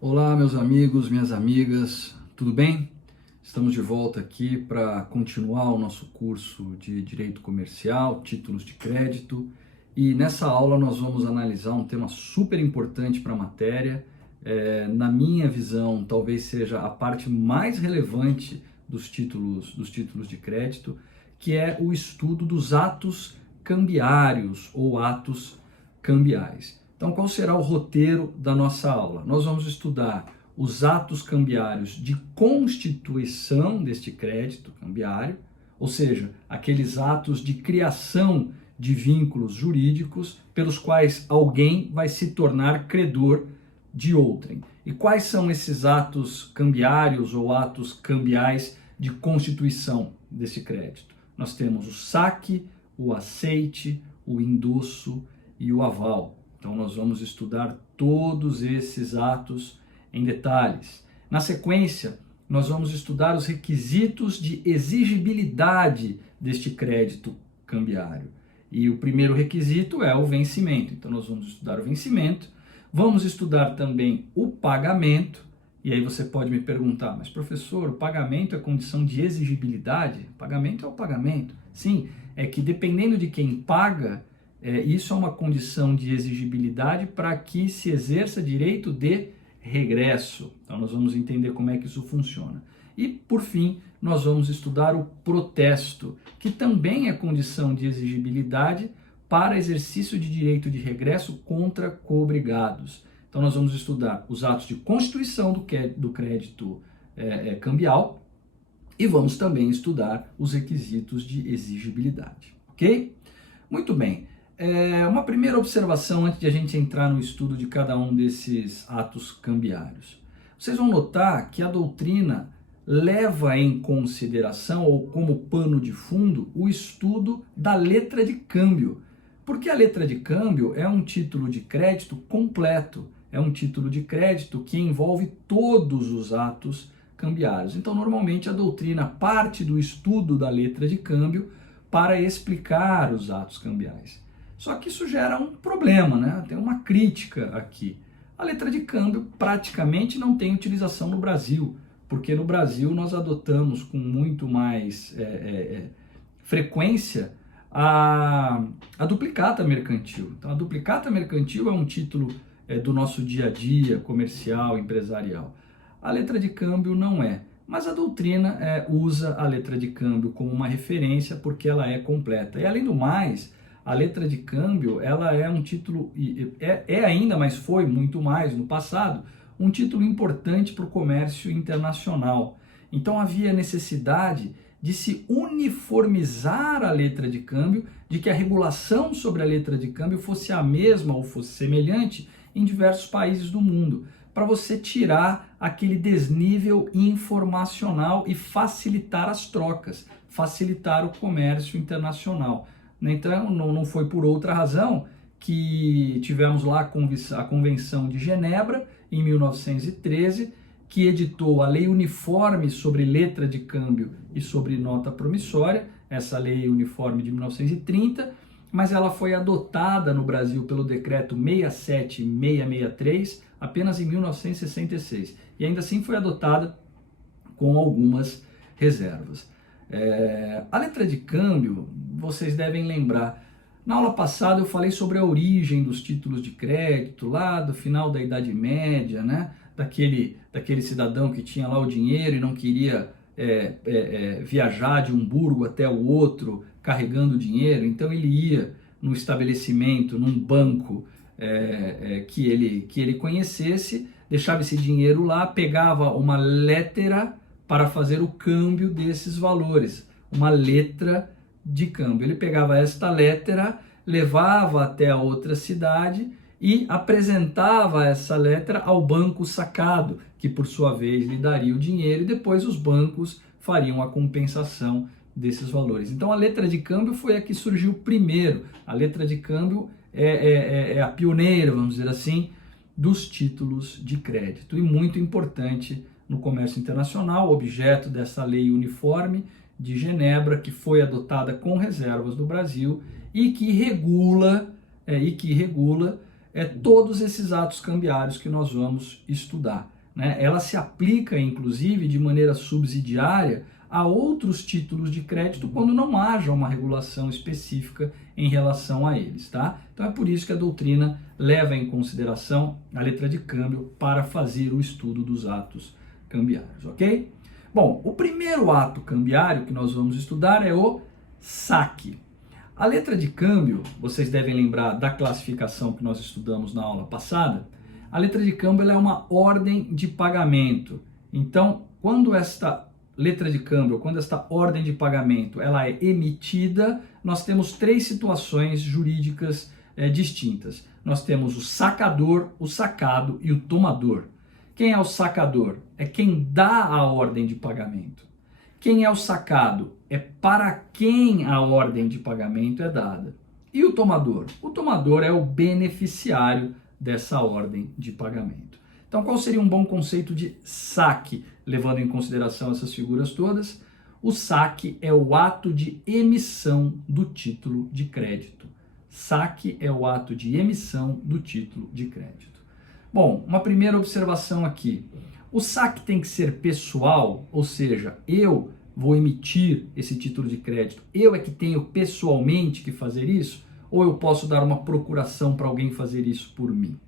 Olá, meus amigos, minhas amigas, tudo bem? Estamos de volta aqui para continuar o nosso curso de Direito Comercial, Títulos de Crédito, e nessa aula nós vamos analisar um tema super importante para a matéria. Na minha visão, talvez seja a parte mais relevante dos títulos de crédito, que é o estudo dos atos cambiários ou atos cambiais. Então, qual será o roteiro da nossa aula? Nós vamos estudar os atos cambiários de constituição deste crédito cambiário, ou seja, aqueles atos de criação de vínculos jurídicos pelos quais alguém vai se tornar credor de outrem. E quais são esses atos cambiários ou atos cambiais de constituição desse crédito? Nós temos o saque, o aceite, o endosso e o aval. Então nós vamos estudar todos esses atos em detalhes. Na sequência, nós vamos estudar os requisitos de exigibilidade deste crédito cambiário. E o primeiro requisito é o vencimento. Então nós vamos estudar o vencimento, vamos estudar também o pagamento. E aí você pode me perguntar, mas professor, o pagamento é condição de exigibilidade? O pagamento é o pagamento. Sim, é que dependendo de quem paga, isso é uma condição de exigibilidade para que se exerça direito de regresso. Então nós vamos entender como é que isso funciona. E, por fim, nós vamos estudar o protesto, que também é condição de exigibilidade para exercício de direito de regresso contra coobrigados. Então nós vamos estudar os atos de constituição do crédito cambial e vamos também estudar os requisitos de exigibilidade, ok? Muito bem. Uma primeira observação antes de a gente entrar no estudo de cada um desses atos cambiários. Vocês vão notar que a doutrina leva em consideração, ou como pano de fundo, o estudo da letra de câmbio. Porque a letra de câmbio é um título de crédito completo, é um título de crédito que envolve todos os atos cambiários. Então, normalmente, a doutrina parte do estudo da letra de câmbio para explicar os atos cambiais. Só que isso gera um problema, né? Tem uma crítica aqui. A letra de câmbio praticamente não tem utilização no Brasil, porque no Brasil nós adotamos com muito mais frequência a duplicata mercantil. Então, a duplicata mercantil é um título do nosso dia a dia comercial, empresarial. A letra de câmbio não é. Mas a doutrina usa a letra de câmbio como uma referência porque ela é completa. E além do mais, a letra de câmbio ela é um título, ainda, mas foi muito mais no passado, um título importante para o comércio internacional. Então havia necessidade de se uniformizar a letra de câmbio, de que a regulação sobre a letra de câmbio fosse a mesma ou fosse semelhante em diversos países do mundo, para você tirar aquele desnível informacional e facilitar as trocas, facilitar o comércio internacional. Então, não foi por outra razão que tivemos lá a Convenção de Genebra, em 1913, que editou a Lei Uniforme sobre Letra de Câmbio e sobre Nota Promissória, essa Lei Uniforme de 1930, mas ela foi adotada no Brasil pelo Decreto 67663 apenas em 1966. E ainda assim foi adotada com algumas reservas. A letra de câmbio, vocês devem lembrar, na aula passada eu falei sobre a origem dos títulos de crédito, lá do final da Idade Média, né? Daquele cidadão que tinha lá o dinheiro e não queria viajar de um burgo até o outro carregando o dinheiro, então ele ia num estabelecimento, num banco que ele conhecesse, deixava esse dinheiro lá, pegava uma letra para fazer o câmbio desses valores, uma letra de câmbio. Ele pegava esta letra, levava até a outra cidade e apresentava essa letra ao banco sacado, que por sua vez lhe daria o dinheiro e depois os bancos fariam a compensação desses valores. Então a letra de câmbio foi a que surgiu primeiro. A letra de câmbio é a pioneira, vamos dizer assim, dos títulos de crédito e muito importante no comércio internacional, objeto dessa lei uniforme de Genebra, que foi adotada com reservas do Brasil e que regula todos esses atos cambiários que nós vamos estudar, né? Ela se aplica, inclusive, de maneira subsidiária a outros títulos de crédito quando não haja uma regulação específica em relação a eles, tá? Então é por isso que a doutrina leva em consideração a letra de câmbio para fazer o estudo dos atos cambiários, ok? Bom, o primeiro ato cambiário que nós vamos estudar é o saque. A letra de câmbio, vocês devem lembrar da classificação que nós estudamos na aula passada, a letra de câmbio ela é uma ordem de pagamento. Então, quando esta letra de câmbio, quando esta ordem de pagamento ela é emitida, nós temos três situações jurídicas distintas. Nós temos o sacador, o sacado e o tomador. Quem é o sacador? É quem dá a ordem de pagamento. Quem é o sacado? É para quem a ordem de pagamento é dada. E o tomador? O tomador é o beneficiário dessa ordem de pagamento. Então, qual seria um bom conceito de saque, levando em consideração essas figuras todas? O saque é o ato de emissão do título de crédito. Saque é o ato de emissão do título de crédito. Bom, uma primeira observação aqui. O saque tem que ser pessoal, ou seja, eu vou emitir esse título de crédito, eu é que tenho pessoalmente que fazer isso, ou eu posso dar uma procuração para alguém fazer isso por mim?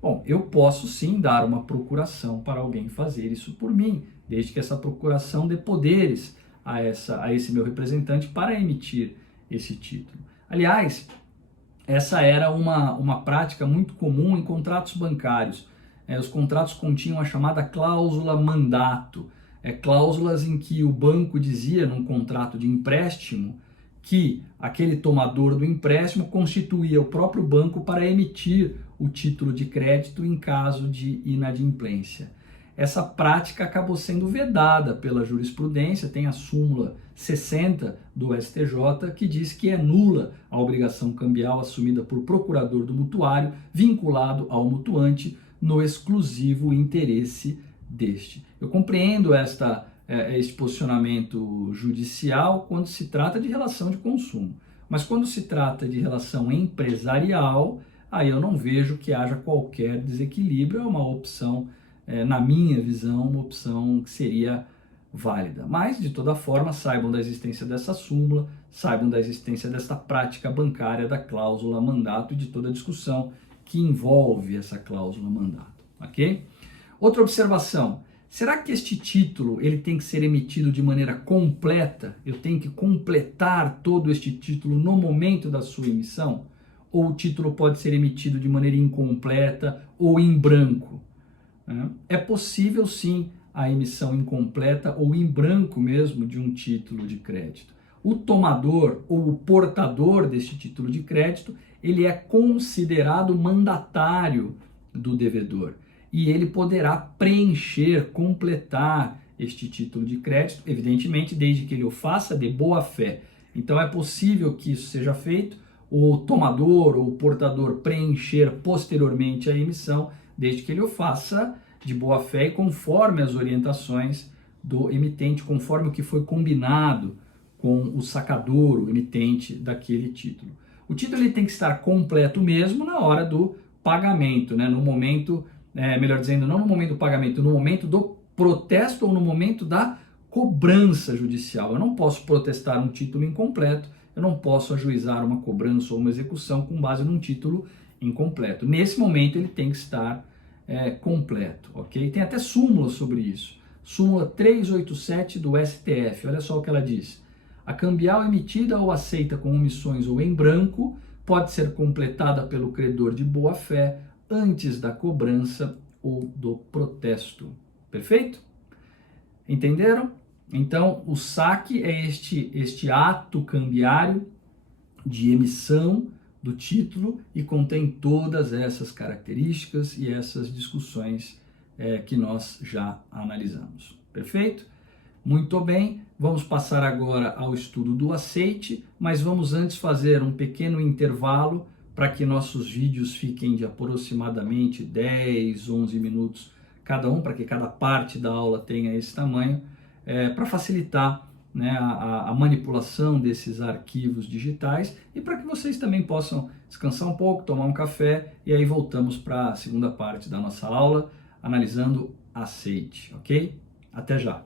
Bom, eu posso sim dar uma procuração para alguém fazer isso por mim, desde que essa procuração dê poderes a esse meu representante para emitir esse título. Aliás, essa era uma prática muito comum em contratos bancários. Os contratos continham a chamada cláusula mandato, cláusulas em que o banco dizia, num contrato de empréstimo, que aquele tomador do empréstimo constituía o próprio banco para emitir o título de crédito em caso de inadimplência. Essa prática acabou sendo vedada pela jurisprudência, tem a súmula 60 do STJ, que diz que é nula a obrigação cambial assumida por procurador do mutuário, vinculado ao mutuante, no exclusivo interesse deste. Eu compreendo este posicionamento judicial quando se trata de relação de consumo, mas quando se trata de relação empresarial, aí eu não vejo que haja qualquer desequilíbrio, é uma opção, na minha visão, uma opção que seria válida. Mas, de toda forma, saibam da existência dessa súmula, saibam da existência desta prática bancária da cláusula mandato e de toda a discussão que envolve essa cláusula mandato, ok? Outra observação, será que este título ele tem que ser emitido de maneira completa? Eu tenho que completar todo este título no momento da sua emissão? Ou o título pode ser emitido de maneira incompleta ou em branco? É possível sim a emissão incompleta ou em branco mesmo de um título de crédito. O tomador ou o portador deste título de crédito, ele é considerado mandatário do devedor e ele poderá preencher, completar este título de crédito, evidentemente desde que ele o faça de boa fé. Então é possível que isso seja feito, o tomador ou o portador preencher posteriormente a emissão, desde que ele o faça de boa fé e conforme as orientações do emitente, conforme o que foi combinado com o sacador, o emitente daquele título. O título ele tem que estar completo mesmo na hora do pagamento, né? No momento, melhor dizendo, não no momento do pagamento, no momento do protesto ou no momento da cobrança judicial. Eu não posso protestar um título incompleto, eu não posso ajuizar uma cobrança ou uma execução com base num título incompleto. Nesse momento ele tem que estar completo, ok? Tem até súmula sobre isso. Súmula 387 do STF, olha só o que ela diz. A cambial emitida ou aceita com omissões ou em branco pode ser completada pelo credor de boa fé antes da cobrança ou do protesto. Perfeito? Entenderam? Então, o saque é este ato cambiário de emissão do título e contém todas essas características e essas discussões que nós já analisamos. Perfeito? Muito bem, vamos passar agora ao estudo do aceite, mas vamos antes fazer um pequeno intervalo para que nossos vídeos fiquem de aproximadamente 10, 11 minutos cada um, para que cada parte da aula tenha esse tamanho, para facilitar né, a manipulação desses arquivos digitais e para que vocês também possam descansar um pouco, tomar um café e aí voltamos para a segunda parte da nossa aula, analisando aceite, ok? Até já!